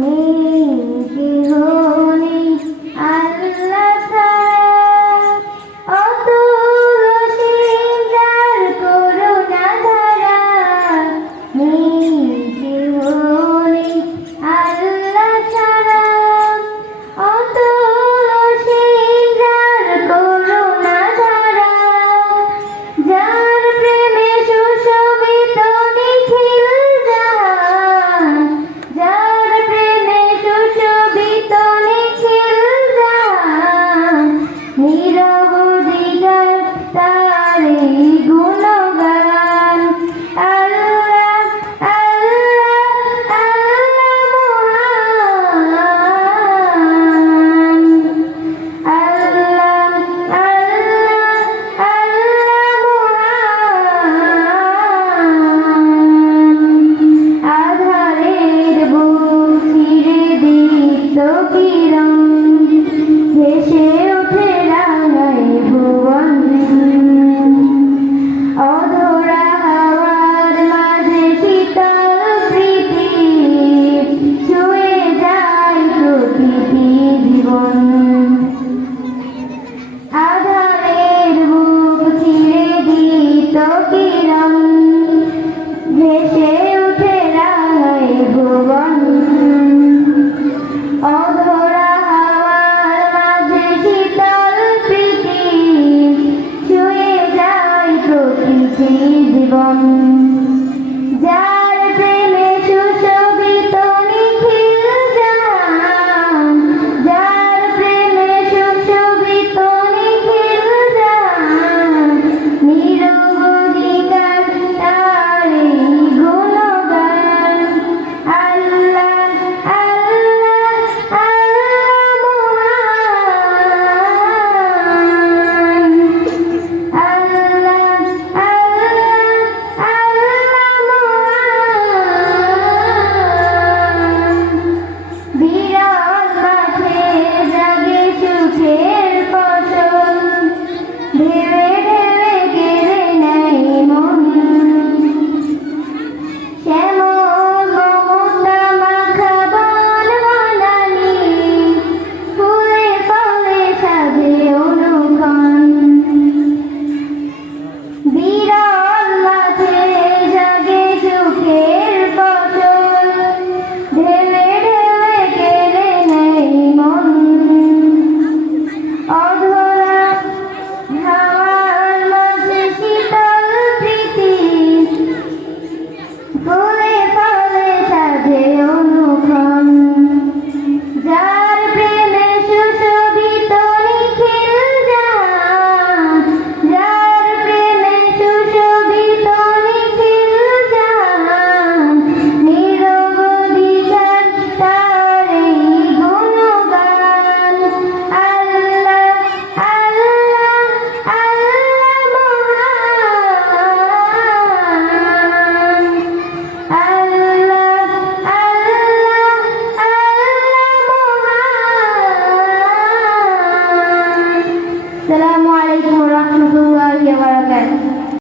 Mm-hmm. সিক্ত কিরণ ভেসে ওঠে রাঙায় ভুবন। অধরা হাওয়ার মাঝে শীতল প্রীতি, ছুঁয়ে যায় প্রকৃতি জীবন। আধারের বুক ছিঁড়ে দিত ভুবন। Amen.